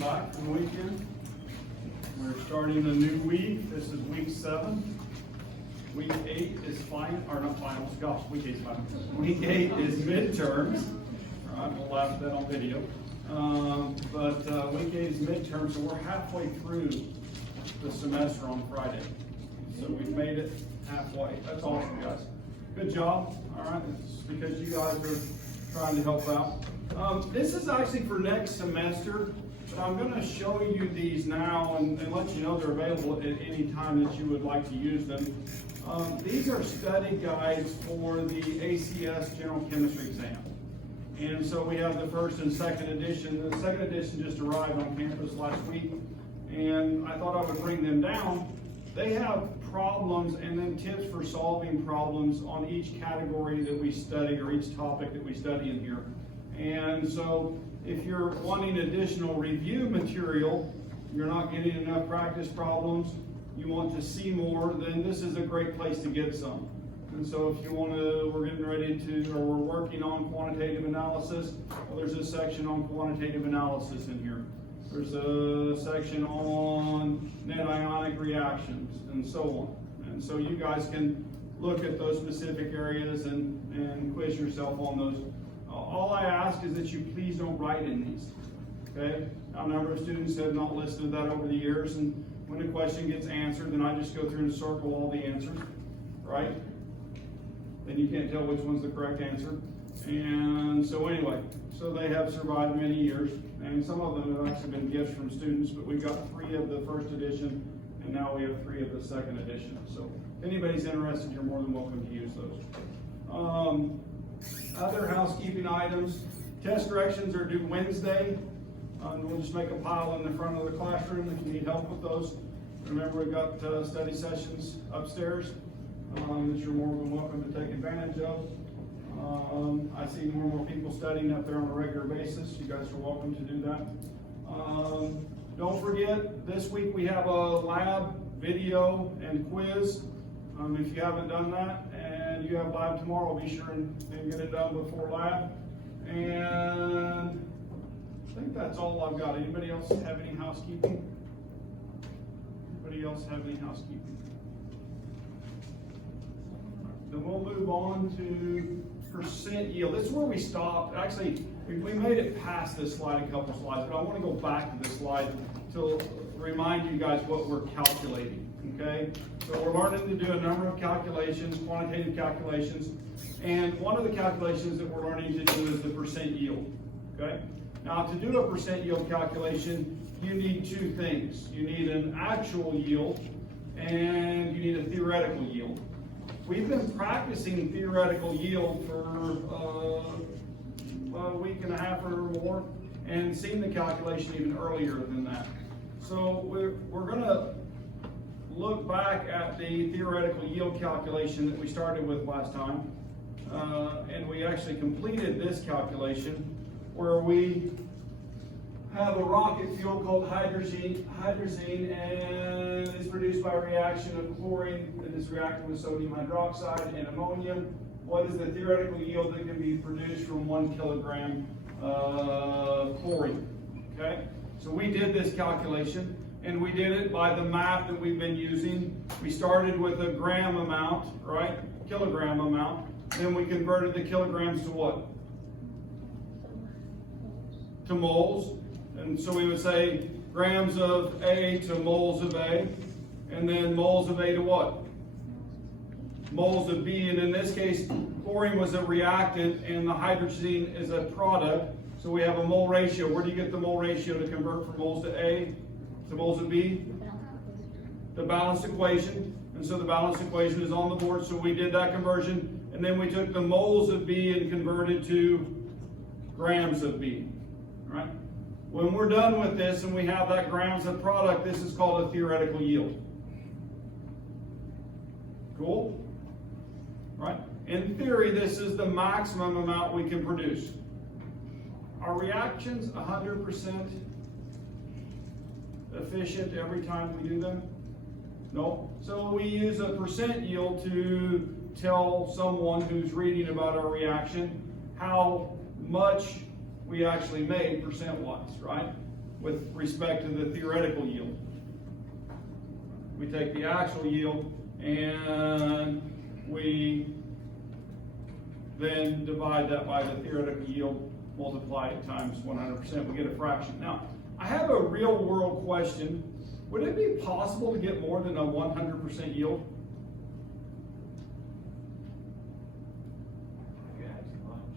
back from the weekend. We're starting a new week. This is week 7. Week 8 is final, or not finals. Gosh, week 8 is final. Week 8 is midterms. All right, we'll laugh at that on video. But week 8 is midterms, so we're halfway through the semester on Friday. So we've made it halfway. That's awesome, guys. Good job. All right, it's because you guys are trying to help out. This is actually for next semester, but I'm going to show you these now and let you know they're available at any time that you would like to use them. These are study guides for the ACS General Chemistry exam. And so we have the first and second edition. The second edition just arrived on campus last week, and I thought I would bring them down. They have problems and then tips for solving problems on each category that we study or each topic that we study in here. And so if you're wanting additional review material, you're not getting enough practice problems, you want to see more, then this is a great place to get some. And so if you want to, we're getting ready to, or we're working on quantitative analysis, well, there's a section on quantitative analysis in here. There's a section on net ionic reactions and so on. And so you guys can look at those specific areas and quiz yourself on those. All I ask is that you please don't write in these, okay? A number of students have not listened to that over the years, and when a question gets answered, then I just go through and circle all the answers, right? Then you can't tell which one's the correct answer. And so anyway, so they have survived many years, and some of them have actually been gifts from students, but we've got 3 of the first edition, and now we have 3 of the second edition. So if anybody's interested, you're more than welcome to use those. Other housekeeping items, test corrections are due Wednesday. We'll just make a pile in the front of the classroom if you need help with those. Remember, we've got study sessions upstairs that you're more than welcome to take advantage of. I see more and more people studying up there on a regular basis. You guys are welcome to do that. Don't forget, this week we have a lab, video, and quiz. If you haven't done that and you have lab tomorrow, be sure and get it done before lab. And I think that's all I've got. Anybody else have any housekeeping? Anybody else have any housekeeping? Then we'll move on to percent yield. This is where we stopped. Actually, we made it past this slide a couple slides, but I want to go back to this slide to remind you guys what we're calculating. Okay, so we're learning to do a number of calculations, quantitative calculations, and one of the calculations that we're learning to do is the percent yield. Okay, now to do a percent yield calculation, you need 2 things. You need an actual yield and you need a theoretical yield. We've been practicing theoretical yield for a week and a half or more, and seen the calculation even earlier than that. So we're going to look back at the theoretical yield calculation that we started with last time, and we actually completed this calculation where we have a rocket fuel called hydrazine, and it's produced by a reaction of chlorine that is reacting with sodium hydroxide and ammonium. What is the theoretical yield that can be produced from 1 kilogram of chlorine? Okay, so we did this calculation, and we did it by the map that we've been using. We started with a gram amount, right? Kilogram amount. Then we converted the kilograms to what? To moles. And so we would say grams of A to moles of A. And then moles of A to what? Moles of B. And in this case, chlorine was a reactant and the hydrazine is a product. So we have a mole ratio. Where do you get the mole ratio to convert from moles to A to moles of B? The balanced equation. And so the balanced equation is on the board. So we did that conversion. And then we took the moles of B and converted to grams of B. All right? When we're done with this and we have that grams of product, this is called a theoretical yield. Cool? Right? In theory, this is the maximum amount we can produce. Are reactions 100% efficient every time we do them? No. So we use a percent yield to tell someone who's reading about our reaction how much we actually made percent-wise, right? with respect to the theoretical yield. We take the actual yield and we then divide that by the theoretical yield, multiply it times 100%, we get a fraction. Now, I have a real world question. Would it be possible to get more than a 100% yield?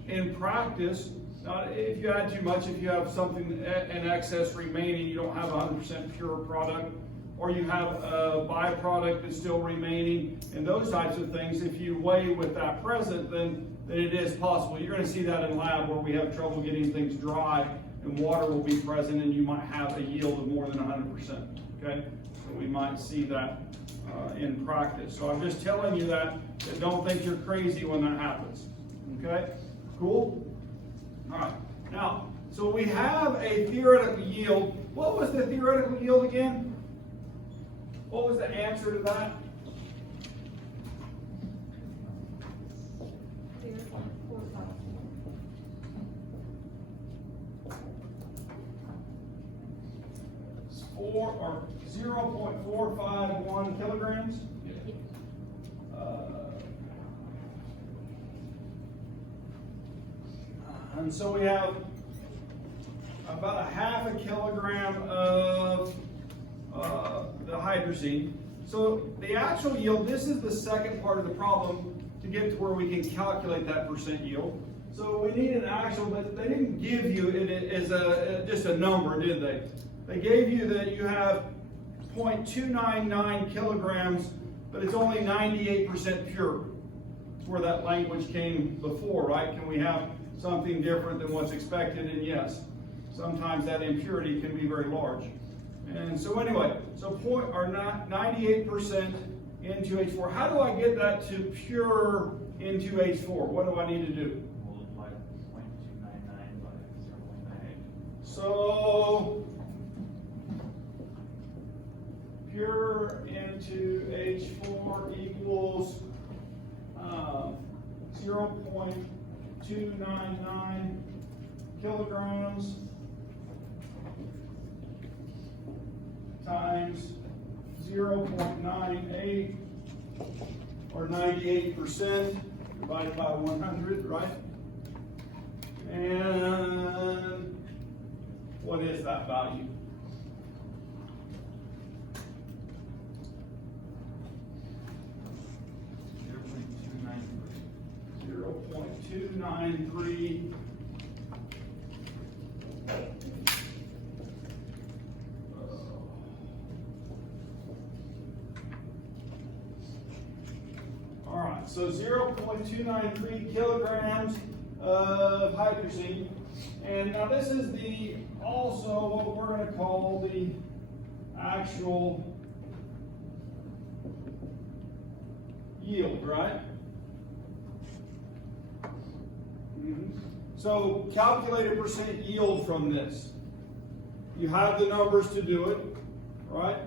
In practice, if you add too much, if you have something in excess remaining, you don't have a 100% pure product, or you have a byproduct that's still remaining, and those types of things, if you weigh with that present, then it is possible. You're going to see that in lab where we have trouble getting things dry, and water will be present, and you might have a yield of more than 100%. Okay, so we might see that in practice. So I'm just telling you that don't think you're crazy when that happens. Okay, cool. All right. Now, so we have a theoretical yield. What was the theoretical yield again? What was the answer to that? 0.451 kilograms. And so we have about a half a kilogram of the hydrazine. So the actual yield, this is the second part of the problem to get to where we can calculate that percent yield. So we need an actual, but they didn't give you it as just a number, did they? They gave you that you have 0.299 kilograms, but it's only 98% pure. It's where that language came before, right? Can we have something different than what's expected? And yes, sometimes that impurity can be very large. And so anyway, so 98% N2H4. How do I get that to pure N2H4? What do I need to do? Multiply 0.299 by 0.98. So pure N2H4 equals 0.299 kilograms times 0.98 or 98% divided by 100, right? And what is that value? .293. All right, so 0.293 kilograms of hydrazine, and now this is the also what we're going to call the actual yield, right? So calculate a percent yield from this. You have the numbers to do it, right?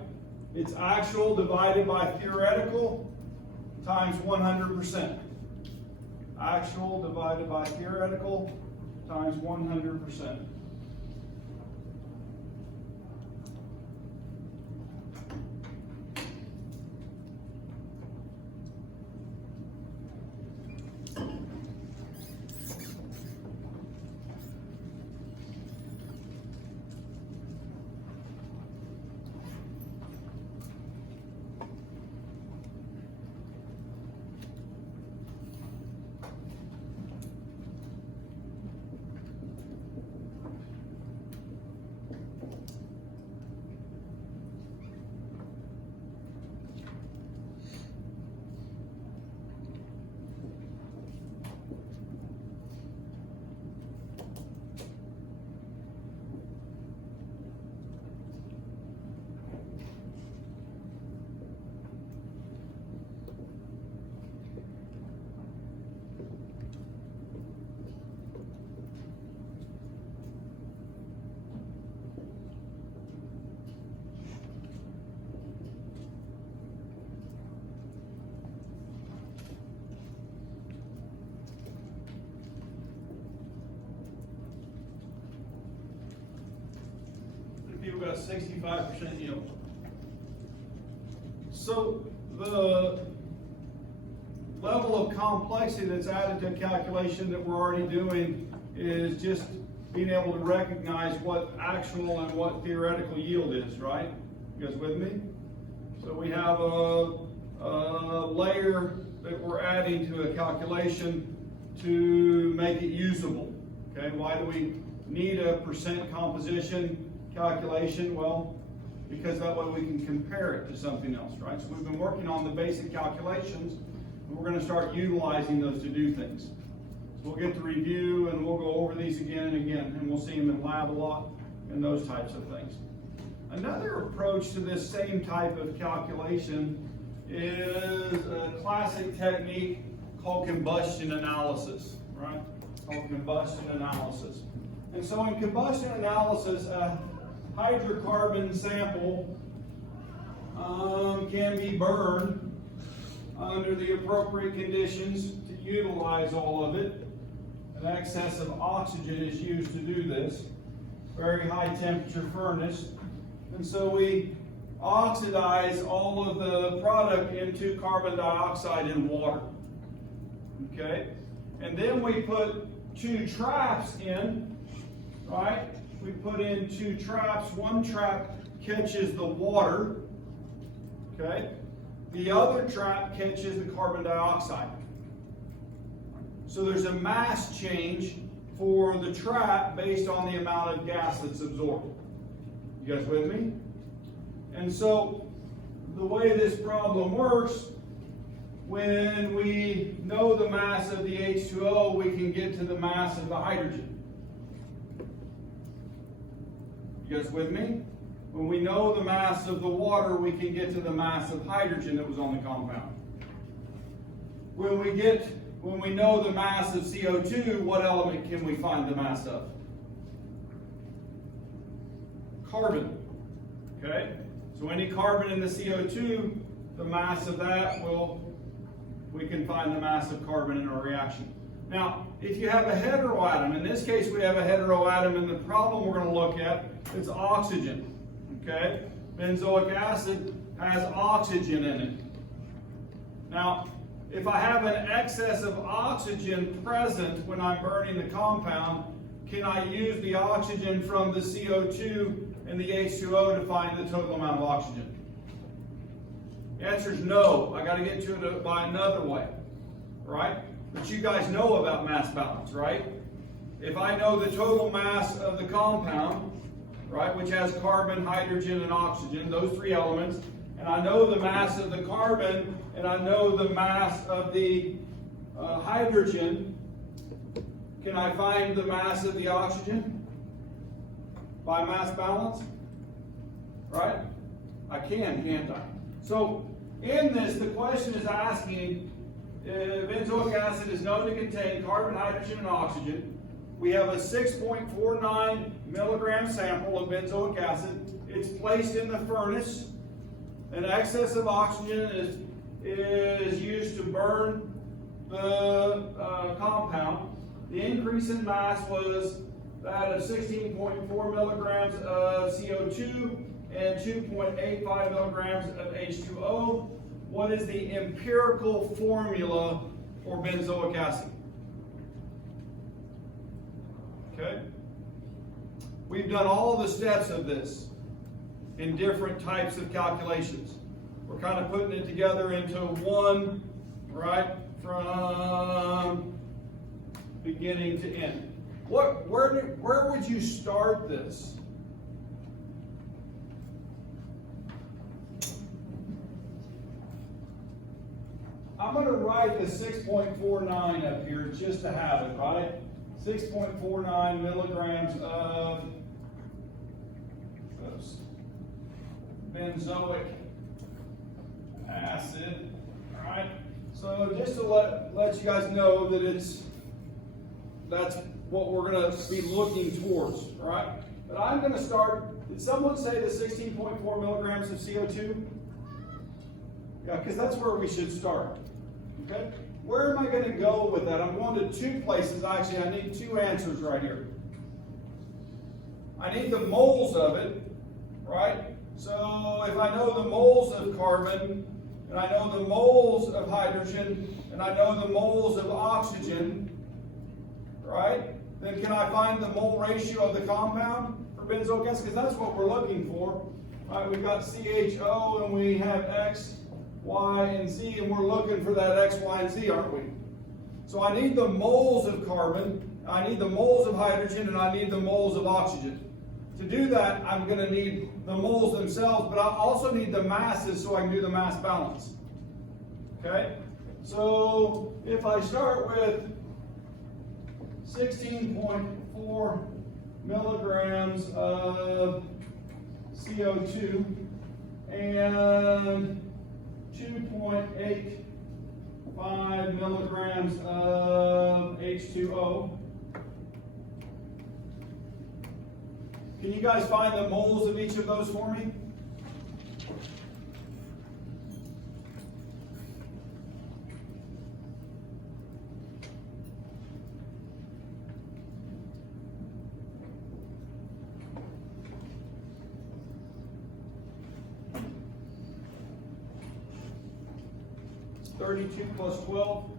It's actual divided by theoretical times 100%. Actual divided by theoretical times 100%. got 65% yield. So the level of complexity that's added to a calculation that we're already doing is just being able to recognize what actual and what theoretical yield is, right? You guys with me? So we have a layer that we're adding to a calculation to make it usable. Okay, why do we need a percent composition calculation? Well, because that way we can compare it to something else, right? So we've been working on the basic calculations, and we're going to start utilizing those to do things. So we'll get to review and we'll go over these again and again, and we'll see them in lab a lot and those types of things. Another approach to this same type of calculation is a classic technique called combustion analysis, right? Called combustion analysis. And so in combustion analysis, a hydrocarbon sample can be burned under the appropriate conditions to utilize all of it. An excess of oxygen is used to do this. Very high temperature furnace. And so we oxidize all of the product into carbon dioxide and water. Okay? And then we put 2 traps in, right? We put in 2 traps. One trap catches the water, okay? The other trap catches the carbon dioxide. So there's a mass change for the trap based on the amount of gas that's absorbed. You guys with me? And so the way this problem works, when we know the mass of the H2O, we can get to the mass of the hydrogen. You guys with me? When we know the mass of the water, we can get to the mass of hydrogen that was on the compound. When we know the mass of CO2, what element can we find the mass of? Carbon. Okay? So any carbon in the CO2, the mass of that we can find the mass of carbon in our reaction. Now, if you have a heteroatom, in this case we have a heteroatom, and the problem we're going to look at is oxygen. Okay? Benzoic acid has oxygen in it. Now, if I have an excess of oxygen present when I'm burning the compound, can I use the oxygen from the CO2 and the H2O to find the total amount of oxygen? The answer is no. I got to get to it by another way, right? But you guys know about mass balance, right? If I know the total mass of the compound, right, which has carbon, hydrogen, and oxygen, those 3 elements, and I know the mass of the carbon, and I know the mass of the hydrogen, can I find the mass of the oxygen by mass balance? Right? I can, can't I? So in this, the question is asking, benzoic acid is known to contain carbon, hydrogen, and oxygen. We have a 6.49 milligram sample of benzoic acid. It's placed in the furnace. An excess of oxygen is used to burn the compound. The increase in mass was that of 16.4 milligrams of CO2 and 2.85 milligrams of H2O. What is the empirical formula for benzoic acid? Okay? We've done all the steps of this in different types of calculations. We're kind of putting it together into one, right, from beginning to end. Where would you start this? I'm going to write the 6.49 up here just to have it, right? 6.49 milligrams of benzoic acid, all right? So just to let you guys know that that's what we're going to be looking towards, all right? But I'm going to start, did someone say the 16.4 milligrams of CO2? Yeah, because that's where we should start, okay? Where am I going to go with that? I'm going to 2 places. Actually, I need 2 answers right here. I need the moles of it, right? So if I know the moles of carbon, and I know the moles of hydrogen, and I know the moles of oxygen, right? Then can I find the mole ratio of the compound for benzoic acid? Because that's what we're looking for. Right, we've got CHO and we have X, Y, and Z, and we're looking for that X, Y, and Z, aren't we? So I need the moles of carbon, I need the moles of hydrogen, and I need the moles of oxygen. To do that, I'm going to need the moles themselves, but I also need the masses so I can do the mass balance. Okay? So if I start with 16.4 milligrams of CO2 and 2.85 milligrams of H2O. Can you guys find the moles of each of those for me? It's 32 plus 12.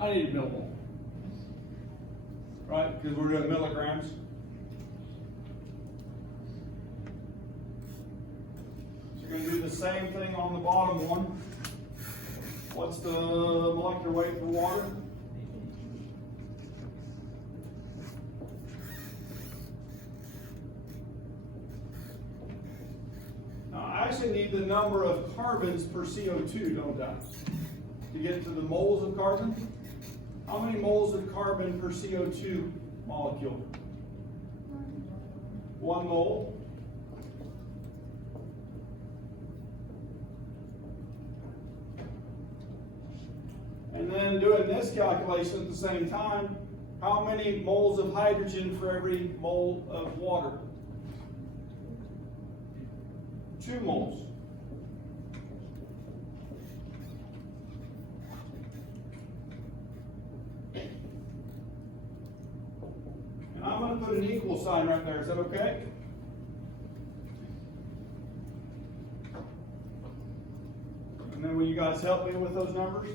I need a millimole, right? Because we're doing milligrams. So you're going to do the same thing on the bottom one. What's the molecular weight for water? Now I actually need the number of carbons per CO2, don't I? To get to the moles of carbon. How many moles of carbon per CO2 molecule? 1 mole. And then doing this calculation at the same time, how many moles of hydrogen for every mole of water? 2 moles. I'm going to put an equal sign right there. Is that okay? And then will you guys help me with those numbers?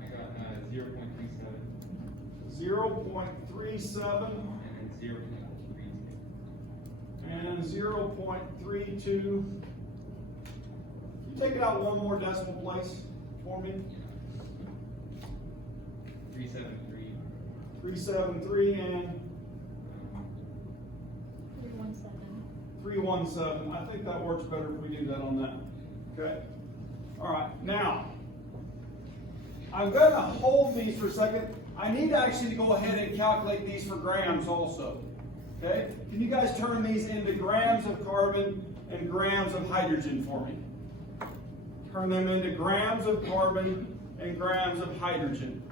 I got 0.37. 0.37 and 0.32. and 0.32. You take it out one more decimal place for me. 373. 373 and 317. 317. I think that works better if we do that on that. Okay. All right. Now, I'm going to hold these for a second. I need actually to go ahead and calculate these for grams also. Okay? Can you guys turn these into grams of carbon and grams of hydrogen for me? Turn them into grams of carbon and grams of hydrogen.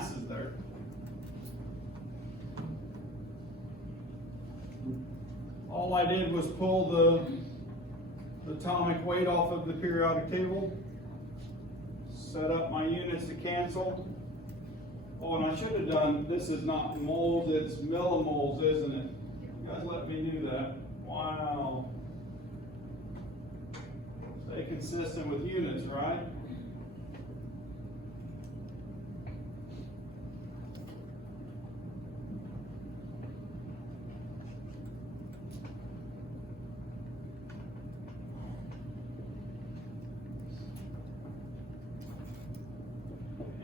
masses there. All I did was pull the atomic weight off of the periodic table, set up my units to cancel. Oh, and I should have done, this is not moles, it's millimoles, isn't it? You guys let me do that. Wow. Stay consistent with units, right?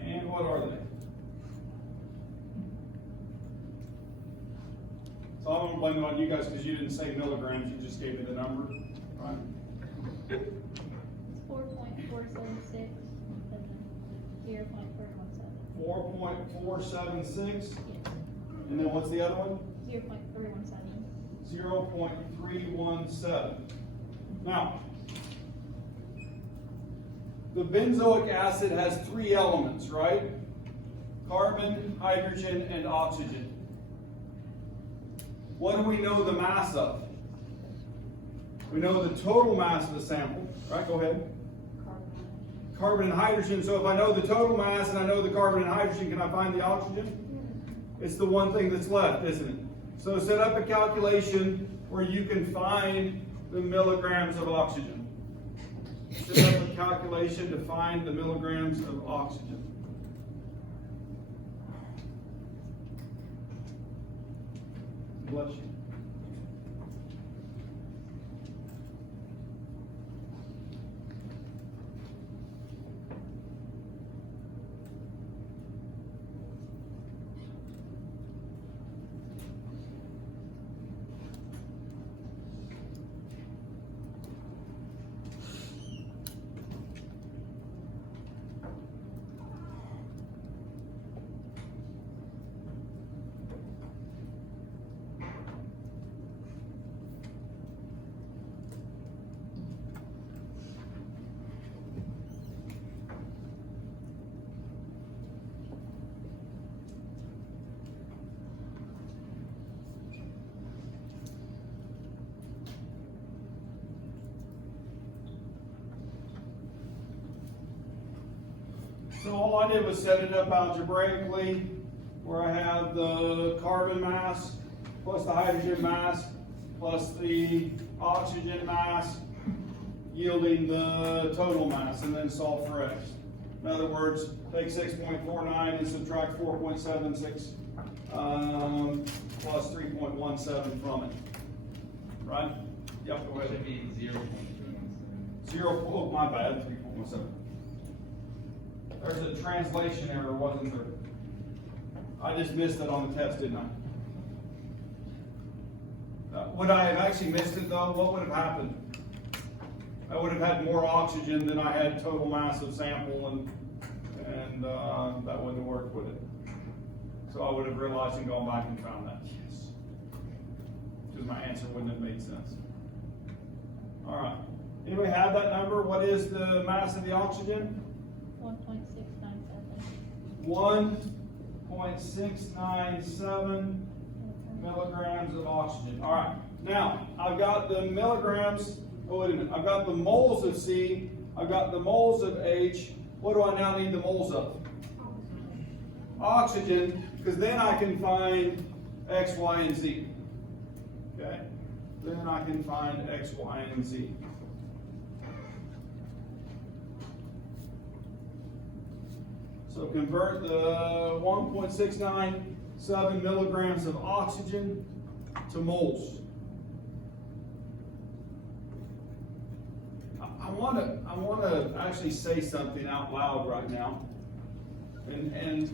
And what are they? So I'm gonna blame it on you guys because you didn't say milligrams, you just gave me the number, right? It's 4.476 and 0.417. 4.476, Yes. and then what's the other one? 0.317. 0.317. Now, the benzoic acid has 3 elements, right? Carbon, hydrogen, and oxygen. What do we know the mass of? We know the total mass of the sample, right? Go ahead. Carbon and hydrogen. So if I know the total mass and I know the carbon and hydrogen, can I find the oxygen? It's the one thing that's left, isn't it? So set up a calculation where you can find the milligrams of oxygen. Set up a calculation to find the milligrams of oxygen. Bless you. So all I did was set it up algebraically, where I have the carbon mass plus the hydrogen mass plus the oxygen mass yielding the total mass, and then solve for x. In other words, take 6.49 and subtract 4.76 plus 3.17 from it. Right? Yep, go It ahead. should be 0.317. 0, oh, my bad, 3.17. There's a translation error, wasn't there? I just missed it on the test, didn't I? Would I have actually missed it though? What would have happened? I would have had more oxygen than I had total mass of sample, and that wouldn't have worked with it. So I would have realized and gone back and found that. Yes. Because my answer wouldn't have made sense. All right. Anybody have that number? What is the mass of the oxygen? 1.697. 1.697 milligrams of oxygen. All right. Now, I've got the milligrams. Oh, wait a minute. I've got the moles of C. I've got the moles of H. What do I now need the moles of? Oxygen, because then I can find X, Y, and Z. Okay? Then I can find X, Y, and Z. So convert the 1.697 milligrams of oxygen to moles. I want to actually say something out loud right now, and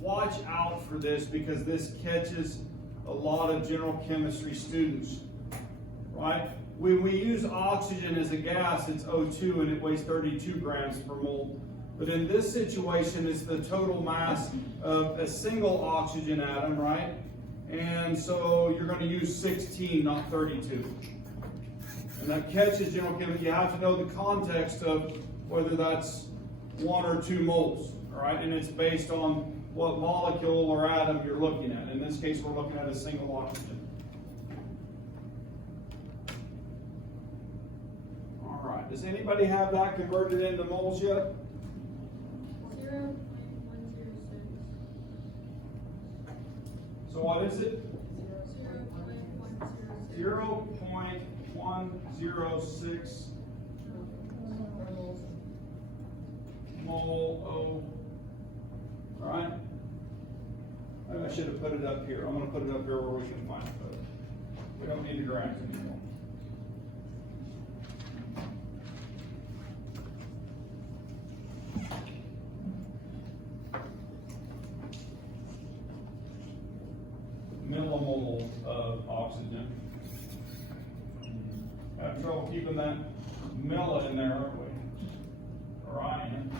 watch out for this, because this catches a lot of general chemistry students, right? When we use oxygen as a gas, it's O2 and it weighs 32 grams per mole. But in this situation, it's the total mass of a single oxygen atom, right? And so you're going to use 16, not 32. And that catches general chemistry. You have to know the context of whether that's 1 or 2 moles, all right? And it's based on what molecule or atom you're looking at. In this case, we're looking at a single oxygen. All right, does anybody have that converted into moles yet? 0.106. So what is it? 0.106. 0.106 mole O. All right. Maybe I should have put it up here. I'm going to put it up here where we can find it. But we don't need to graph anymore. Millimole of oxygen. Have trouble keeping that milli in there, aren't we? Ryan.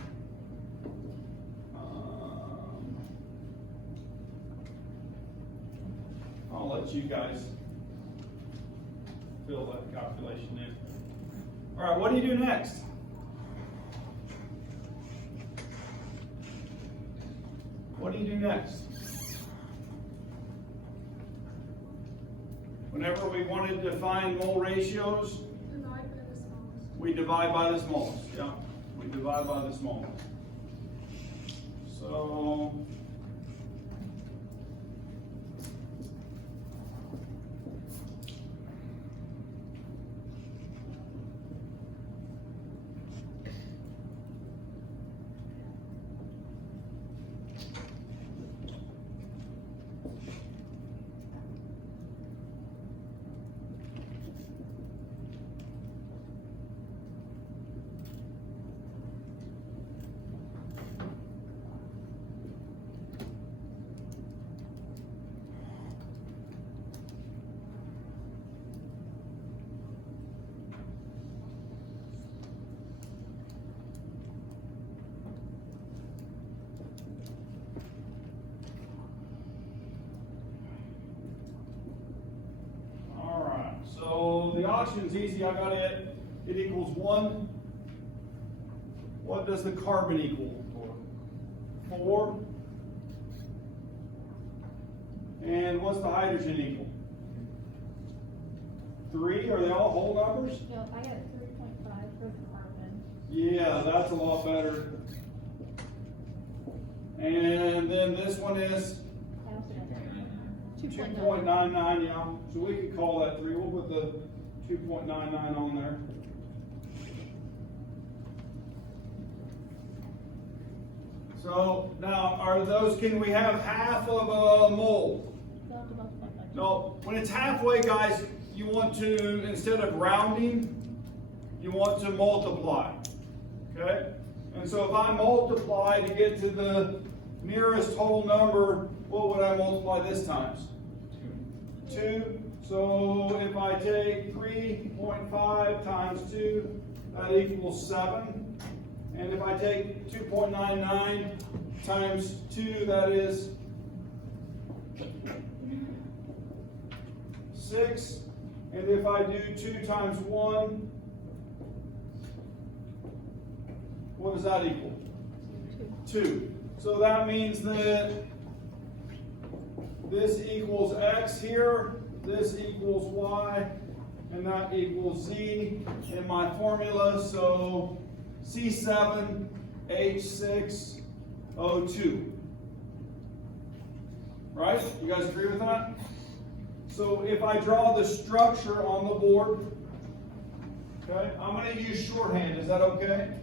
I'll let you guys fill that calculation in. All right, what do you do next? What do you do next? Whenever we wanted to find mole ratios, Divide by the smallest. we divide by the smallest. Yeah, we divide by the smallest. So, so the oxygen's easy, I got it. It equals 1. What does the carbon equal? 4. And what's the hydrogen equal? 3. Are they all whole numbers? No, I got 3.5 for the carbon. Yeah, that's a lot better. And then this one is I also got 2.9. 2.99, yeah. So we could call that 3. We'll put the 2.99 on there. So now, are those, can we have half of a mole? They'll have to multiply by 2. No, when it's halfway, guys, you want to, instead of rounding, you want to multiply, okay? And so if I multiply to get to the nearest whole number, what would I multiply this times? 2. So if I take 3.5 times 2, that equals 7. And if I take 2.99 times 2, that is 6. And if I do 2 times 1, what does that equal? 2. So that means that this equals x here, this equals y, and that equals z in my formula. So C7H6O2. Right? You guys agree with that? So if I draw the structure on the board, okay, I'm going to use shorthand. Is that okay?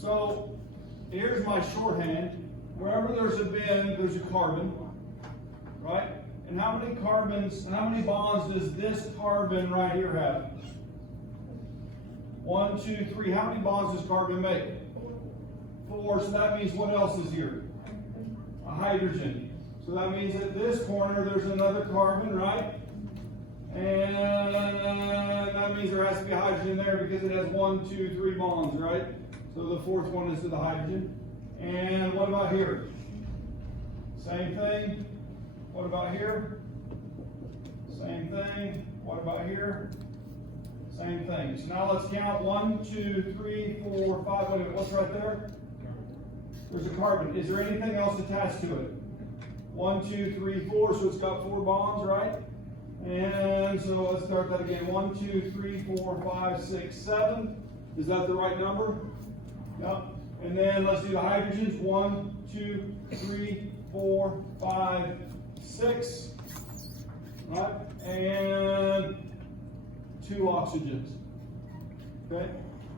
So here's my shorthand. Wherever there's a bin, there's a carbon, right? And how many carbons, and how many bonds does this carbon right here have? 1, 2, 3. How many bonds does carbon make? 4. So that means what else is here? A hydrogen. So that means at this corner there's another carbon, right? And that means there has to be hydrogen there because it has 1, 2, 3 bonds, right? So the fourth one is to the hydrogen. And what about here? Same thing. What about here? Same thing. What about here? Same thing. So now let's count 1, 2, 3, 4, 5. Wait a minute, what's right there? There's a carbon. Is there anything else attached to it? 1, 2, 3, 4. So it's got 4 bonds, right? And so let's start that again. 1, 2, 3, 4, 5, 6, 7. Is that the right number? Yep. And then let's do the hydrogens. 1, 2, 3, 4, 5, 6. Right? And 2 oxygens. Okay?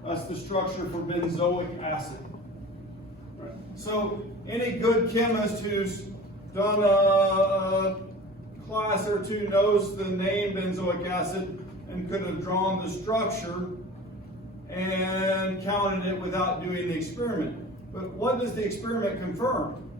That's the structure for benzoic acid. Right. So any good chemist who's done a class or two knows the name benzoic acid and could have drawn the structure and counted it without doing the experiment. But what does the experiment confirm?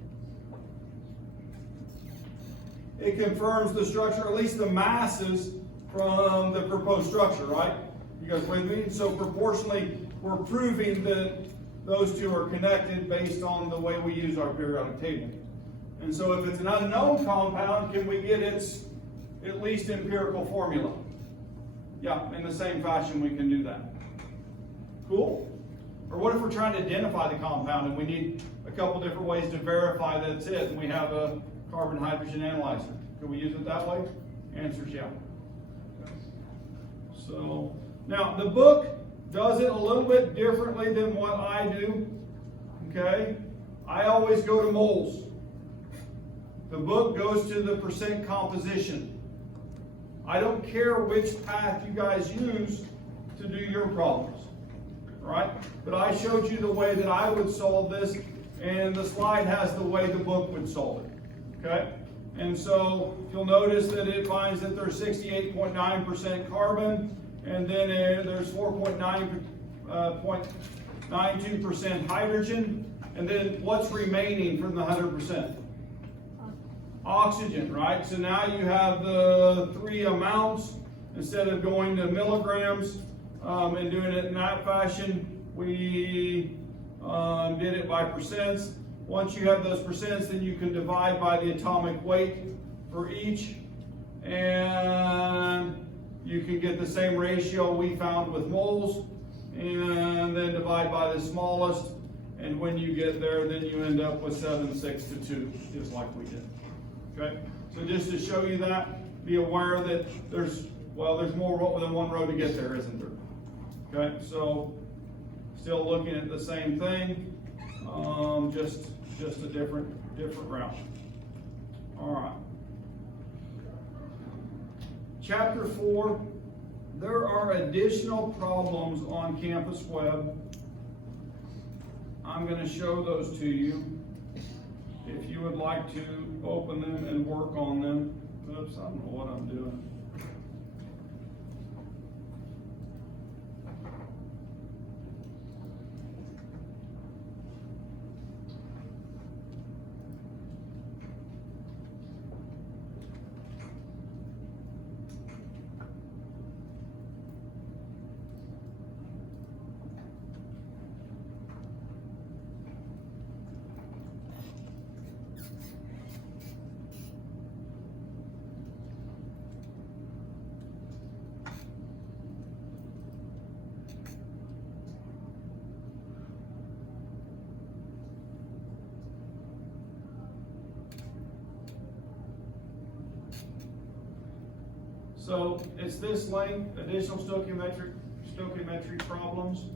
It confirms the structure, at least the masses from the proposed structure, right? You guys with me? So proportionally, we're proving that those two are connected based on the way we use our periodic table. And so if it's an unknown compound, can we get its at least empirical formula? Yeah, in the same fashion we can do that. Cool? Or what if we're trying to identify the compound and we need a couple different ways to verify that it's it, and we have a carbon-hydrogen analyzer? Can we use it that way? Answer's yeah. So, now the book does it a little bit differently than what I do. Okay? I always go to moles. The book goes to the percent composition. I don't care which path you guys use to do your problems. Right? But I showed you the way that I would solve this, and the slide has the way the book would solve it. Okay? And so you'll notice that it finds that there's 68.9% carbon, and then there's 4.92% hydrogen, and then what's remaining from the 100%? Oxygen, right? So now you have the 3 amounts. Instead of going to milligrams and doing it in that fashion, we did it by percents. Once you have those percents, then you can divide by the atomic weight for each, and you can get the same ratio we found with moles, and then divide by the smallest, and when you get there, then you end up with 7, 6 to 2, just like we did. Okay, so just to show you that, be aware that there's more than one road to get there, isn't there? Okay, so still looking at the same thing, just a different route. All right. Chapter 4, there are additional problems on Campus Web. I'm going to show those to you. If you would like to open them and work on them. Oops, I don't know what I'm doing. So it's this length, additional stoichiometric problems.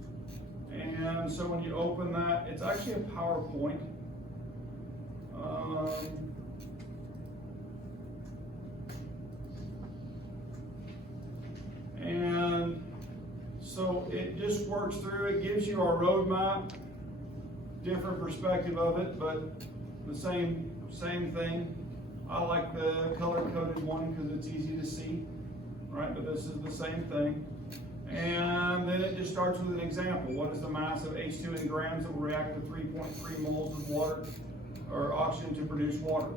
And so when you open that, it's actually a PowerPoint. And so it just works through, it gives you our roadmap, different perspective of it, but the same thing. I like the color-coded one because it's easy to see, right? But this is the same thing. And then it just starts with an example. What is the mass of H2 in grams that will react with 3.3 moles of water or oxygen to produce water?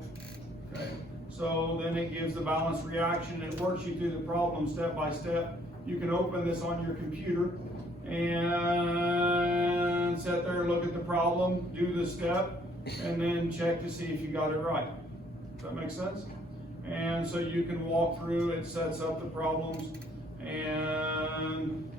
Okay. So then it gives the balanced reaction, and it works you through the problem step by step. You can open this on your computer and sit there and look at the problem, do the step, and then check to see if you got it right. Does that make sense? And so you can walk through, it sets up the problems, and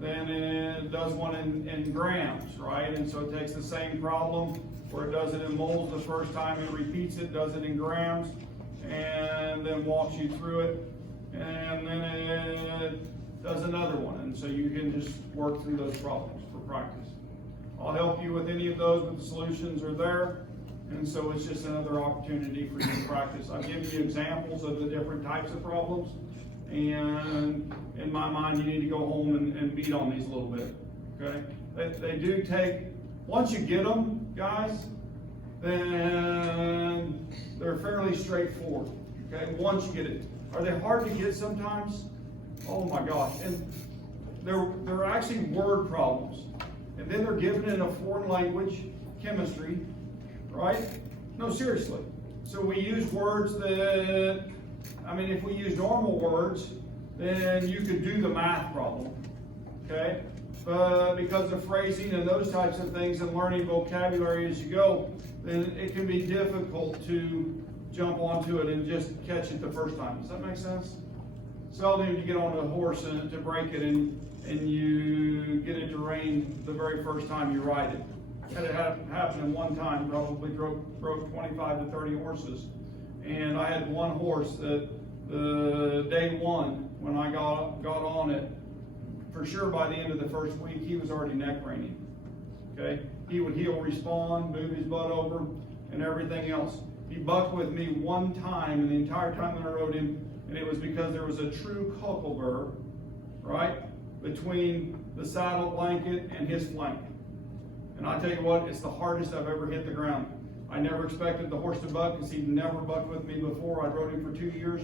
then it does one in grams, right? And so it takes the same problem where it does it in moles the first time, it repeats it, does it in grams, and then walks you through it, and then it does another one. And so you can just work through those problems for practice. I'll help you with any of those, but the solutions are there. And so it's just another opportunity for you to practice. I've given you examples of the different types of problems. And in my mind, you need to go home and beat on these a little bit, okay? They do take, once you get them, guys, then they're fairly straightforward, okay? Once you get it. Are they hard to get sometimes? Oh my gosh. And they're actually word problems. And then they're given in a foreign language, chemistry, right? No, seriously. So we use words that, I mean, if we use normal words, then you could do the math problem, okay? But because of phrasing and those types of things and learning vocabulary as you go, then it can be difficult to jump onto it and just catch it the first time. Does that make sense? Seldom you get on a horse and to break it and you get it to rain the very first time you ride it. Had it happen in one time, probably broke 25 to 30 horses. And I had one horse that the day one, when I got on it, for sure by the end of the first week, he was already neck reining. Okay? He would heel respond, move his butt over, and everything else. He bucked with me one time, and the entire time that I rode him, and it was because there was a true cockleburr, right, between the saddle blanket and his flank. And I tell you what, it's the hardest I've ever hit the ground. I never expected the horse to buck because he'd never bucked with me before. I rode him for 2 years.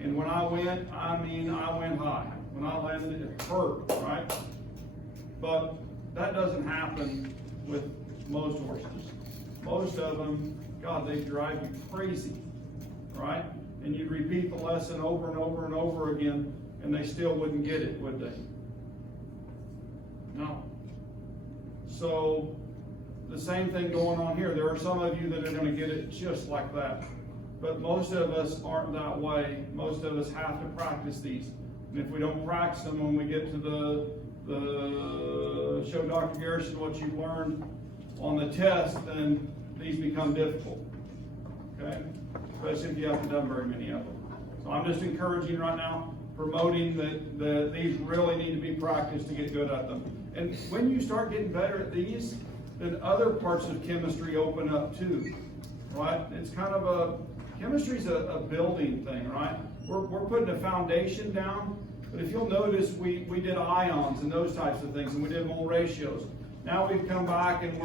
And when I went, I went high. When I landed, it hurt, right? But that doesn't happen with most horses. Most of them, God, they drive you crazy, right? And you'd repeat the lesson over and over and over again, and they still wouldn't get it, would they? No. So the same thing going on here. There are some of you that are going to get it just like that. But most of us aren't that way. Most of us have to practice these. And if we don't practice them when we get to the show Dr. Garrison what you've learned on the test, then these become difficult. Okay? Especially if you haven't done very many of them. So I'm just encouraging right now, promoting that these really need to be practiced to get good at them. And when you start getting better at these, then other parts of chemistry open up too, right? It's kind of chemistry's a building thing, right? We're putting a foundation down, but if you'll notice, we did ions and those types of things, and we did mole ratios. Now we've come back and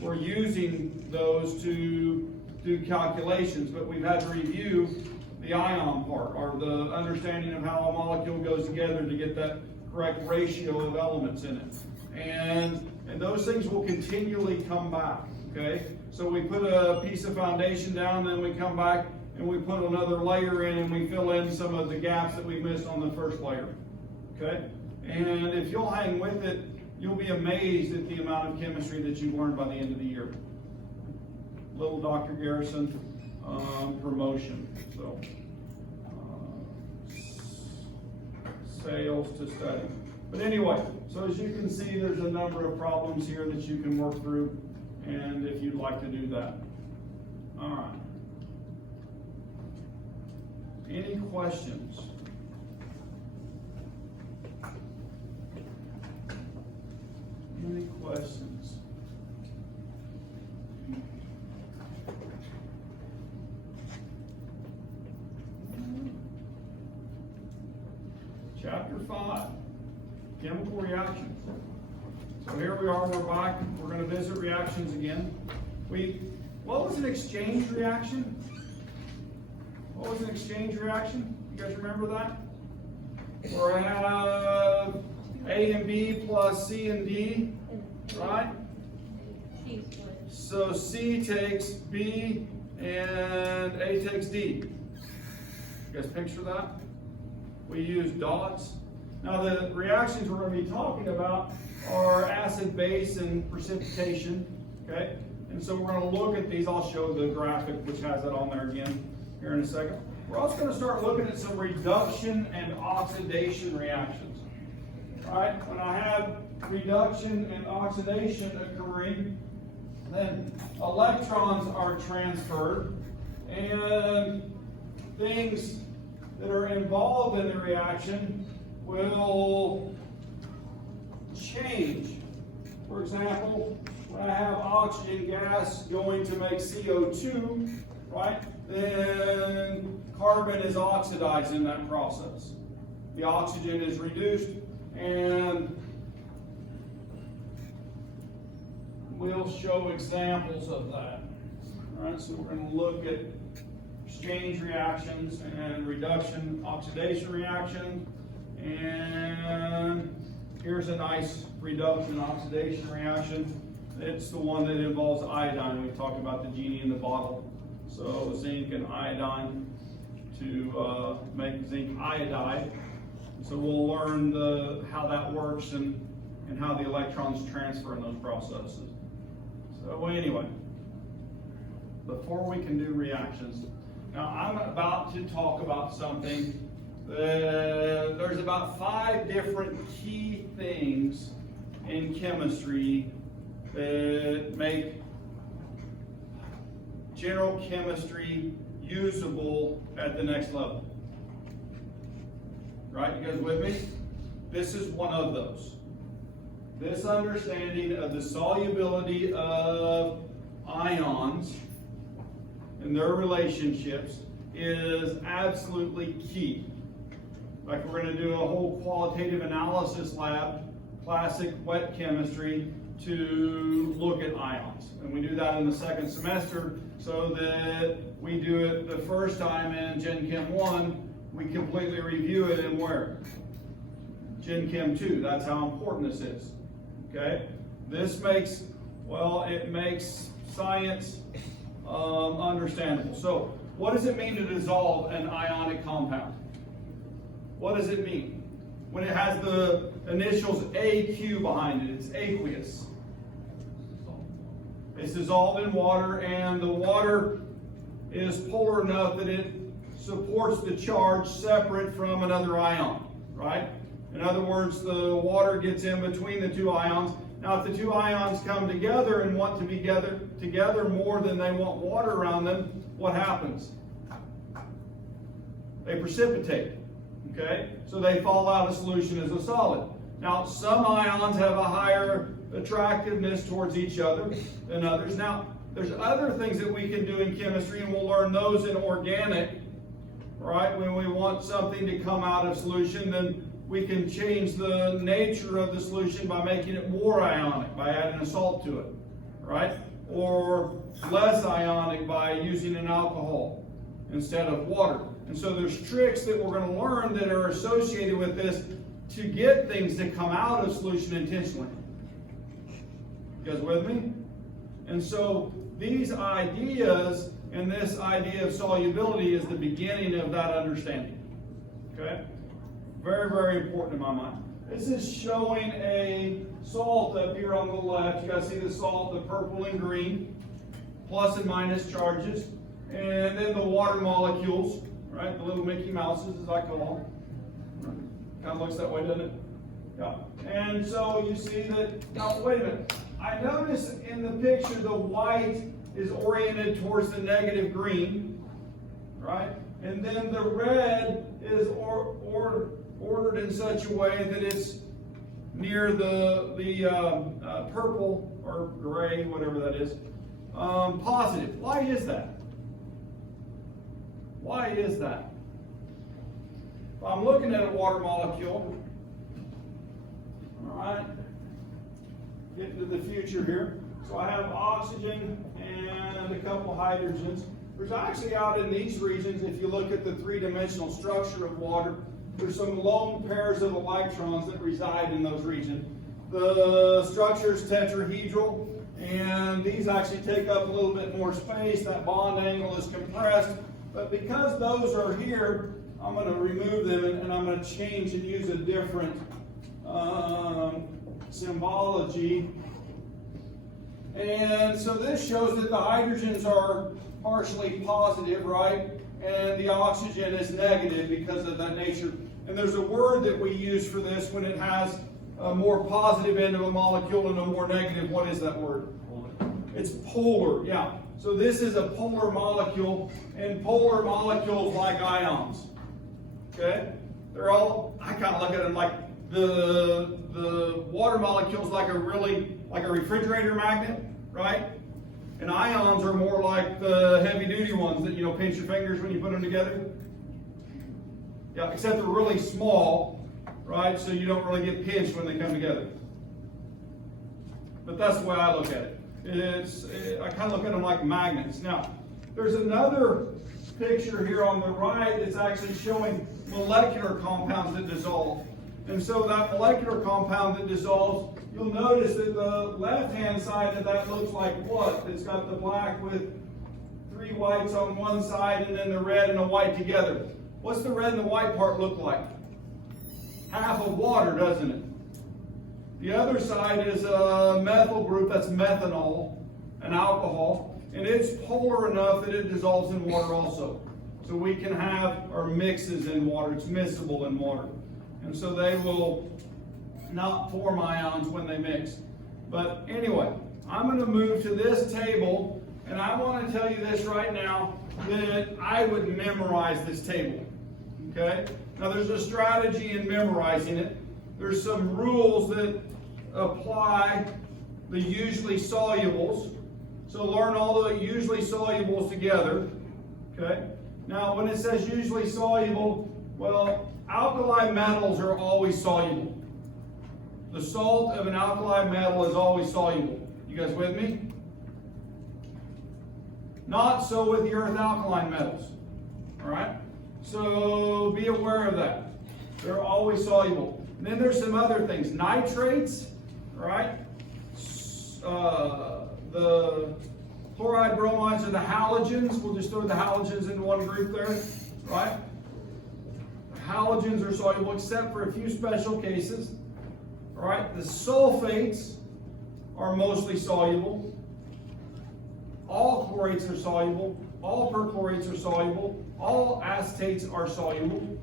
we're using those to do calculations, but we've had to review the ion part, or the understanding of how a molecule goes together to get that correct ratio of elements in it. And those things will continually come back, okay? So we put a piece of foundation down, then we come back and we put another layer in and we fill in some of the gaps that we missed on the first layer, okay? And if you'll hang with it, you'll be amazed at the amount of chemistry that you've learned by the end of the year. Little Dr. Garrison promotion, so sales to study. But anyway, so as you can see, there's a number of problems here that you can work through, and if you'd like to do that. All right. Any questions? Any questions? Chapter 5, chemical reactions. So here we are, we're back. We're going to visit reactions again. What was an exchange reaction? What was an exchange reaction? You guys remember that? Where I have A and B plus C and D, right? So C takes B and A takes D. You guys picture that? We use dots. Now the reactions we're going to be talking about are acid, base, and precipitation. Okay? And so we're going to look at these. I'll show the graphic which has it on there again here in a second. We're also going to start looking at some reduction and oxidation reactions. Right? When I have reduction and oxidation occurring, then electrons are transferred, and things that are involved in the reaction will change. For example, when I have oxygen gas going to make CO2, right, then carbon is oxidized in that process. The oxygen is reduced, and we'll show examples of that. All right, so we're going to look at exchange reactions and reduction oxidation reaction. And here's a nice reduction oxidation reaction. It's the one that involves iodine. We talked about the genie in the bottle. So zinc and iodine to make zinc iodide. So we'll learn how that works and how the electrons transfer in those processes. So anyway, before we can do reactions, now I'm about to talk about something that there's about 5 different key things in chemistry that make general chemistry usable at the next level. Right, you guys with me? This is one of those. This understanding of the solubility of ions and their relationships is absolutely key. Like we're going to do a whole qualitative analysis lab, classic wet chemistry, to look at ions. And we do that in the second semester so that we do it the first time in Gen Chem 1, we completely review it in where? Gen Chem 2. That's how important this is. Okay? This makes, well, it makes science understandable. So, what does it mean to dissolve an ionic compound? What does it mean? When it has the initials AQ behind it, it's aqueous. It's dissolved in water, and the water is polar enough that it supports the charge separate from another ion, right? In other words, the water gets in between the 2 ions. Now, if the 2 ions come together and want to be together more than they want water around them, what happens? They precipitate, okay? So they fall out of solution as a solid. Now, some ions have a higher attractiveness towards each other than others. Now, there's other things that we can do in chemistry, and we'll learn those in organic, right? When we want something to come out of solution, then we can change the nature of the solution by making it more ionic, by adding a salt to it, right? Or less ionic by using an alcohol instead of water. And so there's tricks that we're going to learn that are associated with this to get things to come out of solution intentionally. You guys with me? And so these ideas and this idea of solubility is the beginning of that understanding. Okay? Very, very important in my mind. This is showing a salt up here on the left. You guys see the salt, the purple and green, plus and minus charges. And then the water molecules, right? The little Mickey Mouses, as I call them. Kind of looks that way, doesn't it? Yeah. And so you see that, now wait a minute. I notice in the picture the white is oriented towards the negative green, right? And then the red is ordered in such a way that it's near the purple or gray, whatever that is, positive. Why is that? Why is that? If I'm looking at a water molecule, all right, getting to the future here. So I have oxygen and a couple hydrogens. There's actually out in these regions, if you look at the 3-dimensional structure of water, there's some lone pairs of electrons that reside in those regions. The structure is tetrahedral, and these actually take up a little bit more space. That bond angle is compressed. But because those are here, I'm going to remove them and I'm going to change and use a different symbology. And so this shows that the hydrogens are partially positive, right? And the oxygen is negative because of that nature. And there's a word that we use for this when it has a more positive end of a molecule and a more negative. What is that word? Polar. It's polar, yeah. So this is a polar molecule, and polar molecules like ions. Okay? They're all, I kind of look at them like the water molecules like a refrigerator magnet, right? And ions are more like the heavy duty ones that, you know, pinch your fingers when you put them together. Yeah, except they're really small, right? So you don't really get pinched when they come together. But that's the way I look at it. I kind of look at them like magnets. Now, there's another picture here on the right that's actually showing molecular compounds that dissolve. And so that molecular compound that dissolves, you'll notice that the left-hand side of that looks like what? It's got the black with 3 whites on one side and then the red and the white together. What's the red and the white part look like? Half of water, doesn't it? The other side is a methyl group, that's methanol, an alcohol, and it's polar enough that it dissolves in water also. So we can have our mixes in water, it's miscible in water. And so they will not form ions when they mix. But anyway, I'm going to move to this table, and I want to tell you this right now, that I would memorize this table. Okay? Now there's a strategy in memorizing it. There's some rules that apply the usually solubles. So learn all the usually solubles together. Okay? Now when it says usually soluble, well, alkali metals are always soluble. The salt of an alkali metal is always soluble. You guys with me? Not so with the earth alkaline metals. All right? So be aware of that. They're always soluble. And then there's some other things. Nitrates, all right? The chloride bromides are the halogens. We'll just throw the halogens into one group there, right? Halogens are soluble except for a few special cases. All right, the sulfates are mostly soluble. All chlorates are soluble. All perchlorates are soluble. All acetates are soluble.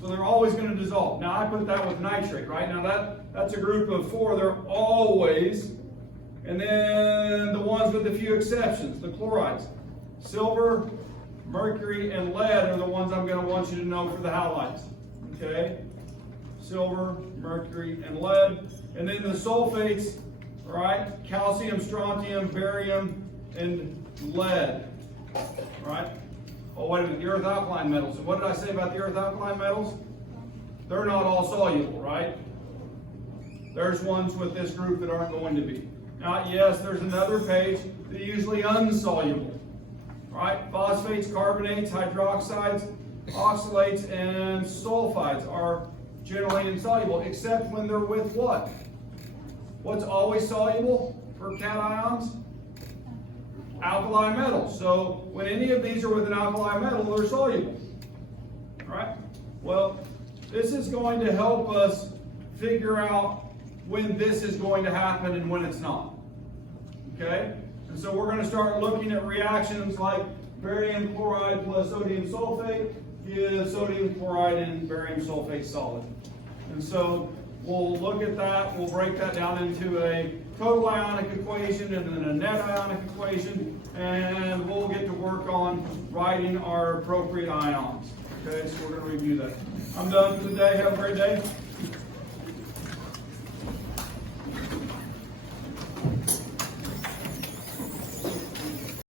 So they're always going to dissolve. Now I put that with nitrate, right? Now that's a group of 4. They're always. And then the ones with a few exceptions, the chlorides. Silver, mercury, and lead are the ones I'm going to want you to know for the halides. Okay? Silver, mercury, and lead. And then the sulfates, all right? Calcium, strontium, barium, and lead. All right? Oh, wait a minute, the earth alkaline metals. And what did I say about the earth alkaline metals? They're not all soluble, right? There's ones with this group that aren't going to be. Now, yes, there's another page that are usually unsoluble. Right? Phosphates, carbonates, hydroxides, oxalates, and sulfides are generally insoluble, except when they're with what? What's always soluble for cations? Alkali metals. So when any of these are with an alkali metal, they're soluble. Right? Well, this is going to help us figure out when this is going to happen and when it's not. Okay? And so we're going to start looking at reactions like barium chloride plus sodium sulfate gives sodium chloride and barium sulfate solid. And so we'll look at that. We'll break that down into a total ionic equation and then a net ionic equation. And we'll get to work on writing our appropriate ions. Okay, so we're going to review that. I'm done for today. Have a great day.